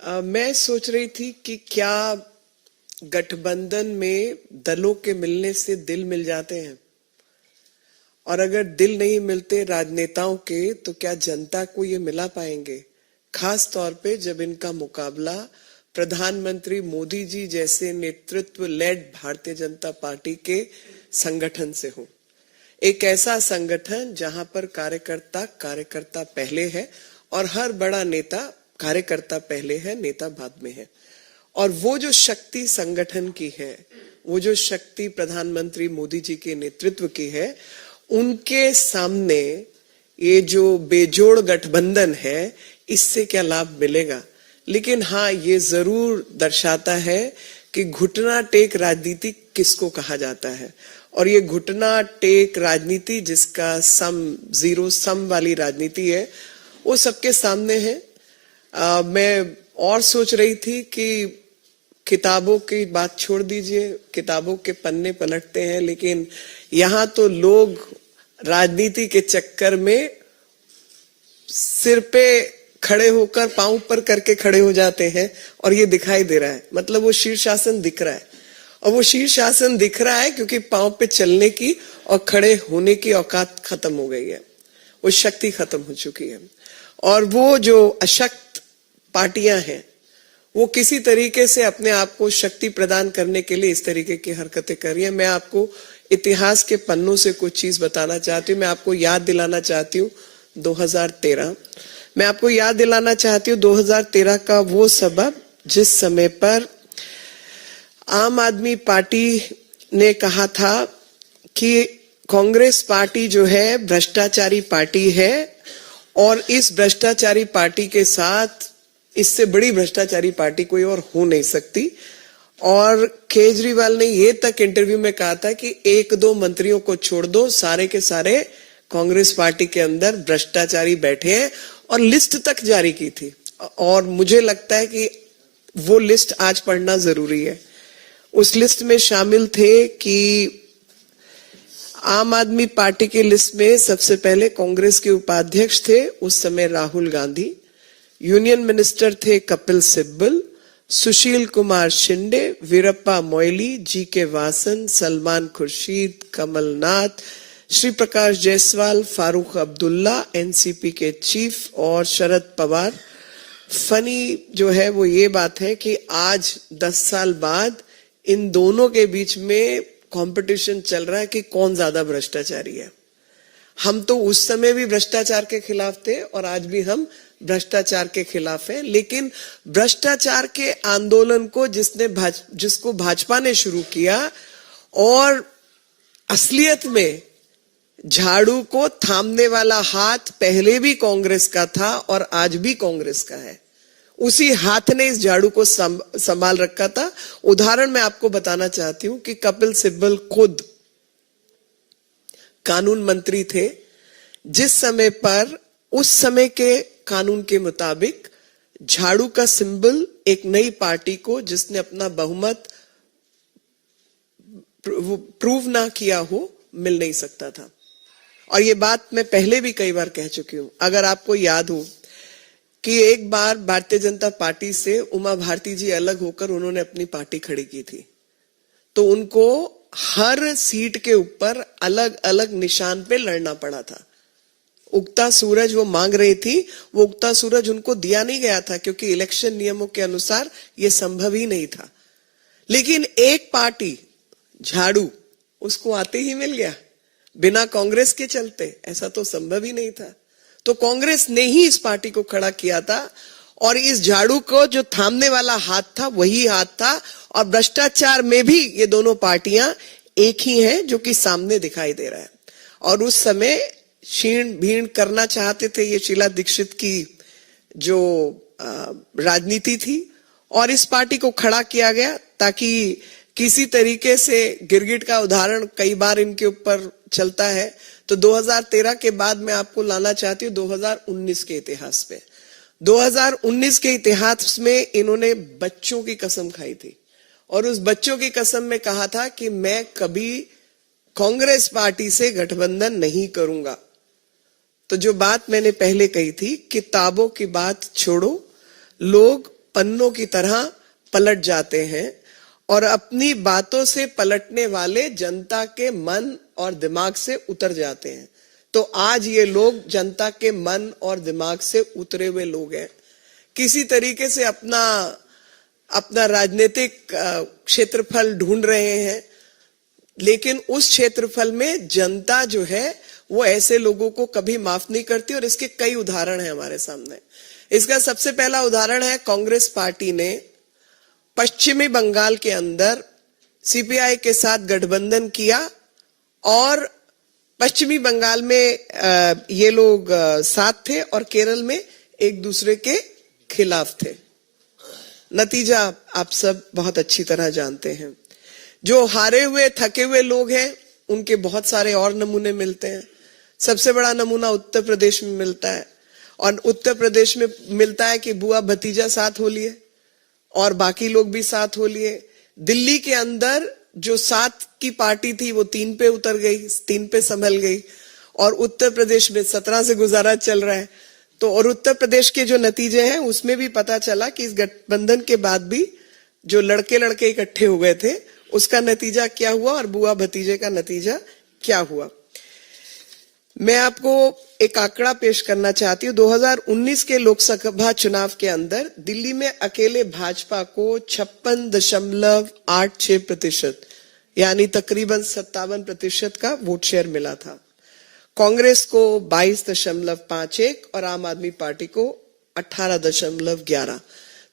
मैं सोच रही थी कि क्या गठबंधन में दलों के मिलने से दिल मिल जाते हैं, और अगर दिल नहीं मिलते राजनेताओं के तो क्या जनता को ये मिला पाएंगे, खास तौर पे जब इनका मुकाबला प्रधानमंत्री मोदी जी जैसे नेतृत्व लेड भारतीय जनता पार्टी के संगठन से हो। एक ऐसा संगठन जहां पर कार्यकर्ता पहले है और हर बड़ा नेता कार्यकर्ता पहले है, नेता बाद में है। और वो जो शक्ति संगठन की है, वो जो शक्ति प्रधानमंत्री मोदी जी के नेतृत्व की है, उनके सामने ये जो बेजोड़ गठबंधन है, इससे क्या लाभ मिलेगा। लेकिन हाँ, ये जरूर दर्शाता है कि घुटना टेक राजनीति किसको कहा जाता है। और ये घुटना टेक राजनीति, जिसका सम जीरो सम वाली राजनीति है, वो सबके सामने है। मैं और सोच रही थी कि किताबों की बात छोड़ दीजिए, किताबों के पन्ने पलटते हैं, लेकिन यहाँ तो लोग राजनीति के चक्कर में सिर पे खड़े होकर पांव ऊपर करके खड़े हो जाते हैं, और ये दिखाई दे रहा है। मतलब वो शीर्षासन दिख रहा है, और वो शीर्षासन दिख रहा है क्योंकि पांव पे चलने की और खड़े होने की औकात खत्म हो गई है, वो शक्ति खत्म हो चुकी है। और वो जो अशक्त पार्टियां हैं, वो किसी तरीके से अपने आप को शक्ति प्रदान करने के लिए इस तरीके की हरकतें कर रही है। मैं आपको इतिहास के पन्नों से कुछ चीज बताना चाहती हूँ। मैं आपको याद दिलाना चाहती हूँ 2013। मैं आपको याद दिलाना चाहती हूँ 2013 का वो सबब जिस समय पर आम आदमी पार्टी ने कहा था कि कांग्रेस पार्टी जो है भ्रष्टाचारी पार्टी है, और इस भ्रष्टाचारी पार्टी के साथ इससे बड़ी भ्रष्टाचारी पार्टी कोई और हो नहीं सकती। और केजरीवाल ने ये तक इंटरव्यू में कहा था कि एक दो मंत्रियों को छोड़ दो, सारे के सारे कांग्रेस पार्टी के अंदर भ्रष्टाचारी बैठे हैं, और लिस्ट तक जारी की थी। और मुझे लगता है कि वो लिस्ट आज पढ़ना जरूरी है। उस लिस्ट में शामिल थे कि आम आदमी पार्टी की लिस्ट में सबसे पहले कांग्रेस के उपाध्यक्ष थे उस समय राहुल गांधी, यूनियन मिनिस्टर थे कपिल सिब्बल, सुशील कुमार शिंदे, वीरप्पा मोइली, जी.के. वासन, सलमान खुर्शीद, कमलनाथ, श्री प्रकाश जायसवाल, फारूक अब्दुल्ला, एनसीपी के चीफ, और शरद पवार। फनी जो है वो ये बात है कि आज 10 साल बाद इन दोनों के बीच में कंपटीशन चल रहा है कि कौन ज्यादा भ्रष्टाचारी है। हम तो उस समय भी भ्रष्टाचार के खिलाफ थे और आज भी हम भ्रष्टाचार के खिलाफ हैं, लेकिन भ्रष्टाचार के आंदोलन को जिसको भाजपा ने शुरू किया, और असलियत में झाड़ू को थामने वाला हाथ पहले भी कांग्रेस का था और आज भी कांग्रेस का है। उसी हाथ ने इस झाड़ू को संभाल रखा था। उदाहरण मैं आपको बताना चाहती हूं कि कपिल सिब्बल खुद कानून मंत्री थे, जिस समय पर उस समय के कानून के मुताबिक झाड़ू का सिंबल एक नई पार्टी को, जिसने अपना बहुमत प्रूव ना किया हो, मिल नहीं सकता था। और ये बात मैं पहले भी कई बार कह चुकी हूं। अगर आपको याद हो कि एक बार भारतीय जनता पार्टी से उमा भारती जी अलग होकर उन्होंने अपनी पार्टी खड़ी की थी, तो उनको हर सीट के ऊपर अलग अलग निशान पे लड़ना पड़ा था। उगता सूरज वो मांग रही थी, वो उगता सूरज उनको दिया नहीं गया था, क्योंकि इलेक्शन नियमों के अनुसार ये संभव ही नहीं था। लेकिन एक पार्टी झाड़ू, उसको आते ही मिल गया, बिना कांग्रेस के चलते। ऐसा तो संभव ही नहीं था। तो कांग्रेस ने ही इस पार्टी को खड़ा किया था, और इस झाड़ू को जो थामने वाला हाथ था वही हाथ था। और भ्रष्टाचार में भी ये दोनों पार्टियां एक ही हैं, जो कि सामने दिखाई दे रहा है। और उस समय छीण भीण करना चाहते थे, ये शीला दीक्षित की जो राजनीति थी, और इस पार्टी को खड़ा किया गया ताकि किसी तरीके से, गिरगिट का उदाहरण कई बार इनके ऊपर चलता है। तो 2013 के बाद मैं आपको लाना चाहती हूँ 2019 के इतिहास पे। 2019 के इतिहास में इन्होंने बच्चों की कसम खाई थी, और उस बच्चों की कसम में कहा था कि मैं कभी कांग्रेस पार्टी से गठबंधन नहीं करूंगा। तो जो बात मैंने पहले कही थी, किताबों की बात छोड़ो, लोग पन्नों की तरह पलट जाते हैं और अपनी बातों से पलटने वाले जनता के मन और दिमाग से उतर जाते हैं। तो आज ये लोग जनता के मन और दिमाग से उतरे हुए लोग हैं। किसी तरीके से अपना राजनीतिक क्षेत्रफल ढूंढ रहे हैं, लेकिन उस क्षेत्रफल में जनता जो है वो ऐसे लोगों को कभी माफ नहीं करती। और इसके कई उदाहरण हैं हमारे सामने। इसका सबसे पहला उदाहरण है, कांग्रेस पार्टी ने पश्चिमी बंगाल के अंदर सीपीआई के साथ गठबंधन किया और पश्चिमी बंगाल में ये लोग साथ थे और केरल में एक दूसरे के खिलाफ थे। नतीजा आप सब बहुत अच्छी तरह जानते हैं। जो हारे हुए थके हुए लोग हैं उनके बहुत सारे और नमूने मिलते हैं। सबसे बड़ा नमूना उत्तर प्रदेश में मिलता है, और उत्तर प्रदेश में मिलता है कि बुआ भतीजा साथ हो लिए और बाकी लोग भी साथ हो लिए। दिल्ली के अंदर जो 7 की पार्टी थी वो 3 पे उतर गई, 3 पे संभल गई, और उत्तर प्रदेश में 17 से गुजारा चल रहा है। तो और उत्तर प्रदेश के जो नतीजे हैं उसमें भी पता चला कि इस गठबंधन के बाद भी जो लड़के इकट्ठे हो गए थे उसका नतीजा क्या हुआ और बुआ भतीजे का नतीजा क्या हुआ। मैं आपको एक आंकड़ा पेश करना चाहती हूँ। 2019 के लोकसभा चुनाव के अंदर दिल्ली में अकेले भाजपा को 56.86% यानी तकरीबन 57% का वोट शेयर मिला था। कांग्रेस को 22.51 और आम आदमी पार्टी को 18.11।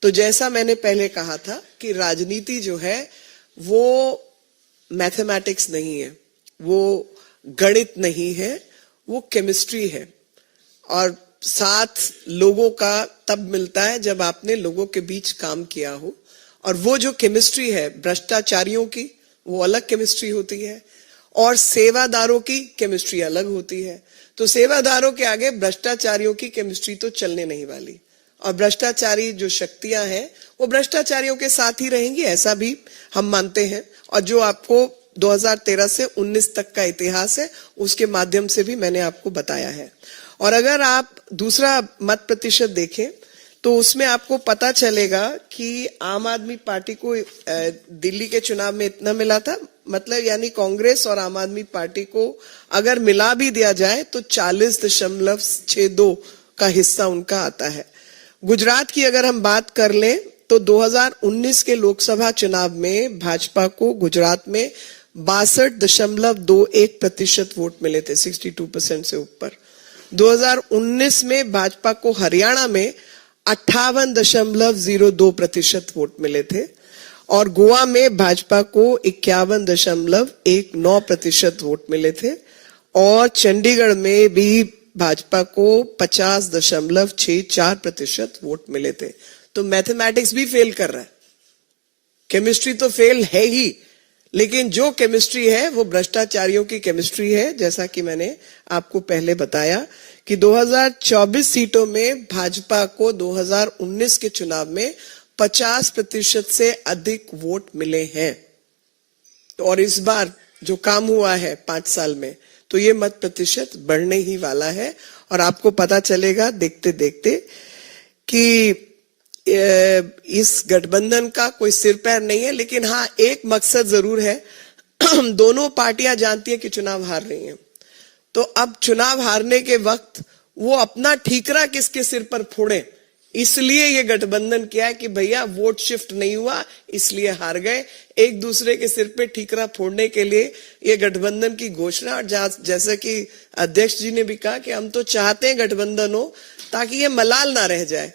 तो जैसा मैंने पहले कहा था कि राजनीति जो है वो मैथमेटिक्स नहीं है, वो गणित नहीं है, वो केमिस्ट्री है। और साथ लोगों का तब मिलता है जब आपने लोगों के बीच काम किया हो। और वो जो केमिस्ट्री है भ्रष्टाचारियों की, वो अलग केमिस्ट्री होती है, और सेवादारों की केमिस्ट्री अलग होती है। तो सेवादारों के आगे भ्रष्टाचारियों की केमिस्ट्री तो चलने नहीं वाली, और भ्रष्टाचारी जो शक्तियां हैं वो भ्रष्टाचारियों के साथ ही रहेंगी, ऐसा भी हम मानते हैं। और जो आपको 2013 से 19 तक का इतिहास है उसके माध्यम से भी मैंने आपको बताया है। और अगर आप दूसरा मत प्रतिशत देखें तो उसमें आपको पता चलेगा कि आम आदमी पार्टी को दिल्ली के चुनाव में इतना मिला था, मतलब यानी कांग्रेस और आम आदमी पार्टी को अगर मिला भी दिया जाए तो 40.62 का हिस्सा उनका आता है। गुजरात की अगर हम बात कर लें तो 2019 के लोकसभा चुनाव में भाजपा को गुजरात में 62.21% वोट मिले थे, 62% से ऊपर। 2019 में भाजपा को हरियाणा में 58.02% वोट मिले थे, और गोवा में भाजपा को 51.19% वोट मिले थे, और चंडीगढ़ में भी भाजपा को 50.64% वोट मिले थे। तो मैथमेटिक्स भी फेल कर रहा है, केमिस्ट्री तो फेल है ही, लेकिन जो केमिस्ट्री है वो भ्रष्टाचारियों की केमिस्ट्री है। जैसा कि मैंने आपको पहले बताया कि 2024 सीटों में भाजपा को 2019 के चुनाव में 50% से अधिक वोट मिले हैं। और इस बार जो काम हुआ है 5 साल में, तो ये मत प्रतिशत बढ़ने ही वाला है। और आपको पता चलेगा देखते देखते कि इस गठबंधन का कोई सिर पैर नहीं है, लेकिन हाँ एक मकसद जरूर है। दोनों पार्टियां जानती है कि चुनाव हार रही हैं, तो अब चुनाव हारने के वक्त वो अपना ठीकरा किसके सिर पर फोड़े, इसलिए ये गठबंधन किया है कि भैया वोट शिफ्ट नहीं हुआ इसलिए हार गए। एक दूसरे के सिर पे ठीकरा फोड़ने के लिए ये गठबंधन की घोषणा। और जैसे कि अध्यक्ष जी ने भी कहा कि हम तो चाहते हैं गठबंधन हो ताकि ये मलाल ना रह जाए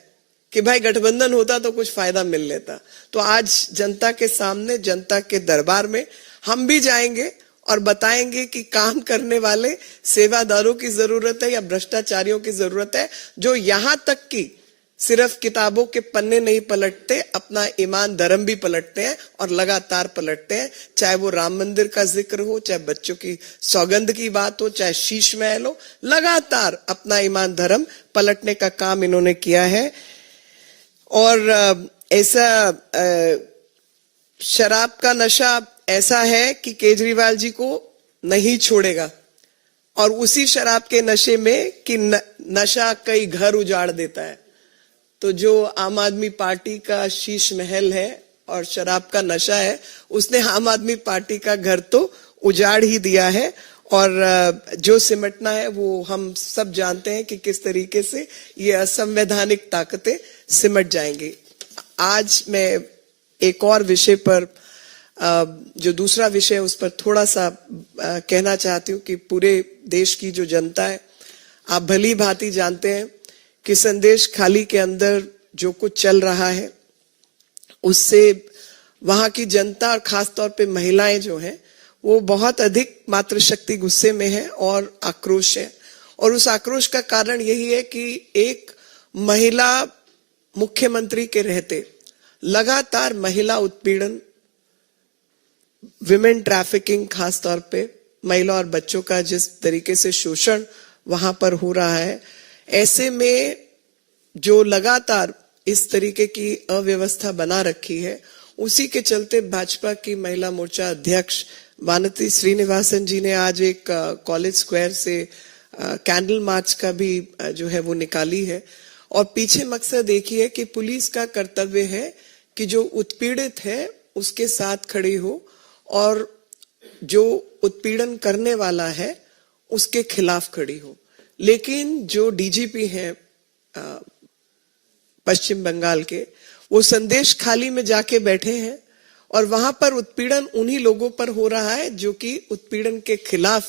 कि भाई गठबंधन होता तो कुछ फायदा मिल लेता। तो आज जनता के सामने, जनता के दरबार में हम भी जाएंगे और बताएंगे कि काम करने वाले सेवादारों की जरूरत है या भ्रष्टाचारियों की जरूरत है, जो यहां तक कि सिर्फ किताबों के पन्ने नहीं पलटते, अपना ईमान धर्म भी पलटते हैं और लगातार पलटते हैं। चाहे वो राम मंदिर का जिक्र हो, चाहे बच्चों की सौगंध की बात हो, चाहे शीश महल हो, लगातार अपना ईमान धर्म पलटने का काम इन्होंने किया है। और ऐसा शराब का नशा ऐसा है कि केजरीवाल जी को नहीं छोड़ेगा, और उसी शराब के नशे में कि नशा कई घर उजाड़ देता है। तो जो आम आदमी पार्टी का शीश महल है और शराब का नशा है, उसने आम आदमी पार्टी का घर तो उजाड़ ही दिया है। और जो सिमटना है वो हम सब जानते हैं कि किस तरीके से ये असंवैधानिक ताकतें सिमट जाएंगी। आज मैं एक और विषय पर, जो दूसरा विषय उस पर थोड़ा सा कहना चाहती हूँ कि पूरे देश की जो जनता है, आप भली भांति जानते हैं कि संदेश खाली के अंदर जो कुछ चल रहा है उससे वहां की जनता और खासतौर पे महिलाएं जो हैं वो बहुत अधिक मातृशक्ति गुस्से में है और आक्रोश है। और उस आक्रोश का कारण यही है कि एक महिला मुख्यमंत्री के रहते लगातार महिला उत्पीड़न, विमेन ट्रैफिकिंग, खासतौर पे महिला और बच्चों का जिस तरीके से शोषण वहां पर हो रहा है, ऐसे में जो लगातार इस तरीके की अव्यवस्था बना रखी है, उसी के चलते भाजपा की महिला मोर्चा अध्यक्ष वानती श्रीनिवासन जी ने आज एक कॉलेज स्क्वायर से कैंडल मार्च का भी जो है वो निकाली है। और पीछे मकसद एक ही है कि पुलिस का कर्तव्य है कि जो उत्पीड़ित है उसके साथ खड़ी हो और जो उत्पीड़न करने वाला है उसके खिलाफ खड़ी हो। लेकिन जो डीजीपी हैं पश्चिम बंगाल के, वो संदेश खाली में जाके बैठे हैं और वहां पर उत्पीड़न उन्हीं लोगों पर हो रहा है जो कि उत्पीड़न के खिलाफ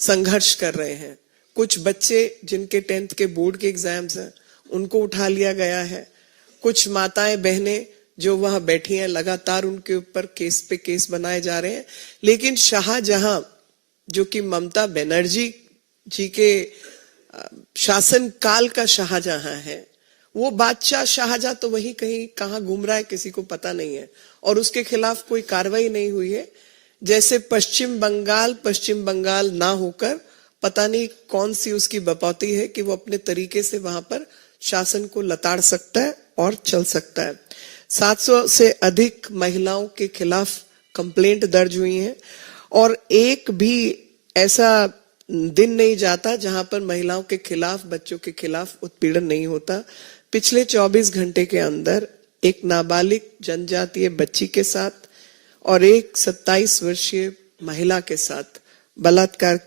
संघर्ष कर रहे हैं। कुछ बच्चे जिनके 10th के बोर्ड के एग्जाम्स हैं उनको उठा लिया गया है। कुछ माताएं बहनें जो वहां बैठी हैं, लगातार उनके ऊपर केस पे केस बनाए जा रहे हैं। लेकिन शाहजहां, जो कि ममता बनर्जी जी के शासन काल का शाहजहां है, वो बादशाह शाहजहां तो वहीं कहीं कहाँ घूम रहा है किसी को पता नहीं है और उसके खिलाफ कोई कार्रवाई नहीं हुई है। जैसे पश्चिम बंगाल ना होकर पता नहीं कौन सी उसकी बपौती है कि वो अपने तरीके से वहां पर शासन को लताड़ सकता है और चल सकता है। 700 से अधिक महिलाओं के खिलाफ कंप्लेंट दर्ज हुई है और एक भी ऐसा दिन नहीं जाता जहां पर महिलाओं के खिलाफ, बच्चों के खिलाफ उत्पीड़न नहीं होता। पिछले 24 घंटे के अंदर एक नाबालिग जनजातीय बच्ची के साथ और एक 27 वर्षीय महिला के साथ बलात्कार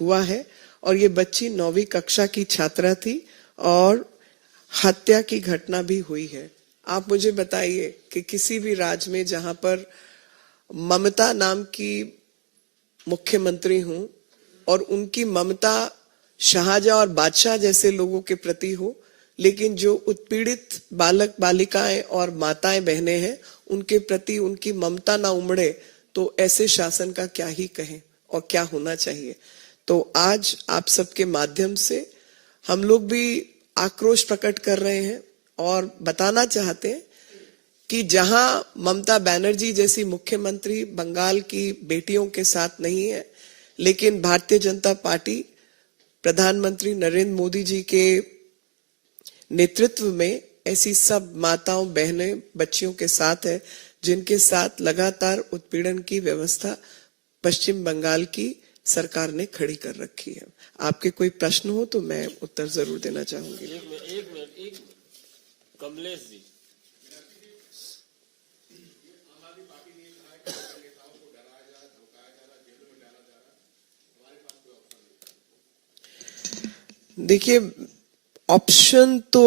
हुआ है और ये बच्ची 9वीं कक्षा की छात्रा थी और हत्या की घटना भी हुई है। आप मुझे बताइए कि किसी भी राज्य में जहां पर ममता नाम की मुख्यमंत्री हूं और उनकी ममता शाहजहां और बादशाह जैसे लोगों के प्रति हो, लेकिन जो उत्पीड़ित बालक बालिकाएं और माताएं बहनें हैं उनके प्रति उनकी ममता ना उमड़े, तो ऐसे शासन का क्या ही कहें और क्या होना चाहिए। तो आज आप सबके माध्यम से हम लोग भी आक्रोश प्रकट कर रहे हैं और बताना चाहते हैं कि जहां ममता बनर्जी जैसी मुख्यमंत्री बंगाल की बेटियों के साथ नहीं है, लेकिन भारतीय जनता पार्टी प्रधानमंत्री नरेंद्र मोदी जी के नेतृत्व में ऐसी सब माताओं, बहनें, बच्चियों के साथ है जिनके साथ लगातार उत्पीड़न की व्यवस्था पश्चिम बंगाल की सरकार ने खड़ी कर रखी है। आपके कोई प्रश्न हो तो मैं उत्तर जरूर देना चाहूंगी। एक मिनट कमलेश जी। देखिए, ऑप्शन तो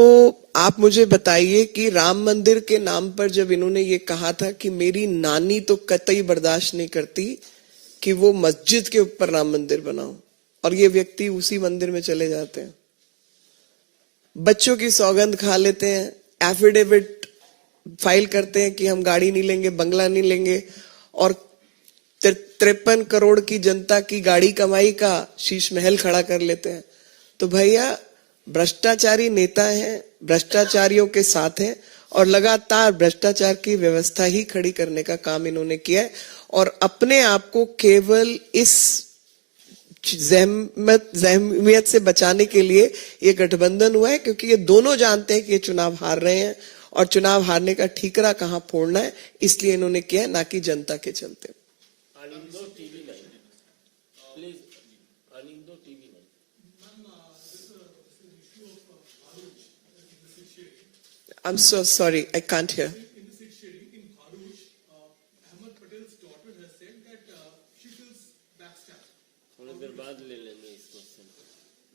आप मुझे बताइए कि राम मंदिर के नाम पर जब इन्होंने ये कहा था कि मेरी नानी तो कतई बर्दाश्त नहीं करती कि वो मस्जिद के ऊपर राम मंदिर बनाओ, और ये व्यक्ति उसी मंदिर में चले जाते हैं, बच्चों की सौगंध खा लेते हैं, एफिडेविट फाइल करते हैं कि हम गाड़ी नहीं लेंगे, बंगला नहीं लेंगे, और 53 करोड़ की जनता की गाड़ी कमाई का शीश महल खड़ा कर लेते हैं। तो भैया भ्रष्टाचारी नेता हैं, भ्रष्टाचारियों के साथ हैं और लगातार भ्रष्टाचार की व्यवस्था ही खड़ी करने का काम इन्होंने किया है। और अपने आप को केवल इस जहमियत से बचाने के लिए ये गठबंधन हुआ है, क्योंकि ये दोनों जानते हैं कि ये चुनाव हार रहे हैं और चुनाव हारने का ठीकरा कहां फोड़ना है, इसलिए इन्होंने किया है, ना कि जनता के चलते। I'm so sorry, I can't hear. In the seat sharing in Bharuch, Ahmed Patel's daughter has said that she feels backstabbed. थोड़ी देर बाद ले लेंगे इस क्वेश्चन।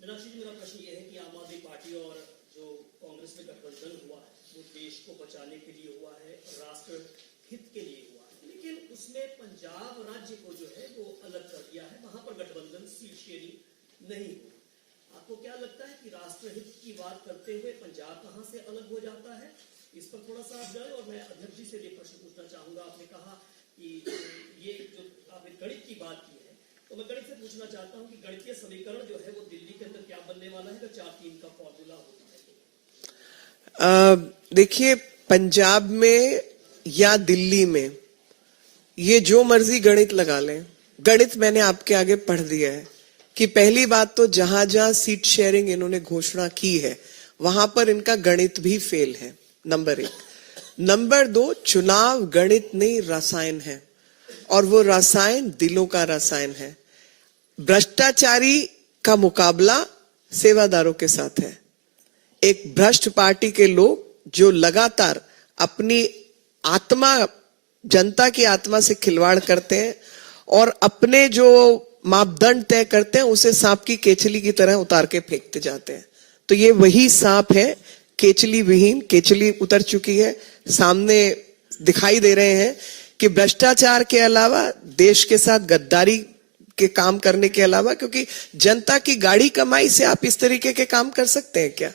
मीनाक्षी जी, मेरा प्रश्न ये है कि आम आदमी पार्टी और जो कांग्रेस में गठबंधन हुआ है वो देश को बचाने के लिए हुआ है, राष्ट्र हित के लिए हुआ है, लेकिन उसमें पंजाब राज्य को जो है वो अलग कर दिया है, वहां पर गठबंधन सीट शेयरिंग नहीं हुई। आपको क्या लगता है कि राष्ट्रहित की बात करते हुए पंजाब कहां से अलग हो जाता है? इस पर थोड़ा सा आप जाए। और मैं अध्यक्ष जी से भी प्रश्न पूछना चाहूंगा। आपने कहा कि ये जो आपने गणित की बात की है, तो मैं गणित से पूछना चाहता हूं कि गणितीय समीकरण जो है वो दिल्ली के अंदर क्या बनने वाला है अगर 4-3 का फॉर्मूला होता है तो? देखिए, पंजाब में या दिल्ली में ये जो मर्जी गणित लगा लें, गणित मैंने आपके आगे पढ़ दिया है कि पहली बात तो जहां जहां सीट शेयरिंग इन्होंने घोषणा की है वहां पर इनका गणित भी फेल है, नंबर 1। नंबर 2, चुनाव गणित नहीं रसायन है, और वो रसायन दिलों का रसायन है। भ्रष्टाचारी का मुकाबला सेवादारों के साथ है। एक भ्रष्ट पार्टी के लोग जो लगातार अपनी आत्मा, जनता की आत्मा से खिलवाड़ करते हैं और अपने जो मापदंड तय करते हैं उसे सांप की केचली की तरह उतार के फेंकते जाते हैं। तो ये वही सांप है, केचली विहीन। केचली उतर चुकी है, सामने दिखाई दे रहे हैं कि भ्रष्टाचार के अलावा, देश के साथ गद्दारी के काम करने के अलावा, क्योंकि जनता की गाड़ी कमाई से आप इस तरीके के काम कर सकते हैं क्या?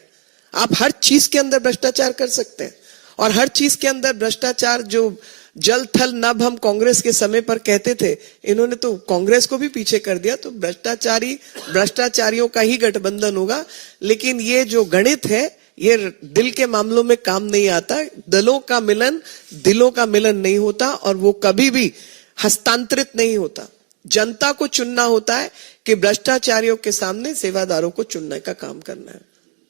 आप हर चीज के अंदर भ्रष्टाचार कर सकते हैं, और हर चीज के अंदर भ्रष्टाचार जो जल थल नभ हम कांग्रेस के समय पर कहते थे, इन्होंने तो कांग्रेस को भी पीछे कर दिया। तो भ्रष्टाचारियों का ही गठबंधन होगा। लेकिन ये जो गणित है ये दिल के मामलों में काम नहीं आता। दलों का मिलन दिलों का मिलन नहीं होता, और वो कभी भी हस्तांतरित नहीं होता। जनता को चुनना होता है कि भ्रष्टाचारियों के सामने सेवादारों को चुनने का काम करना है।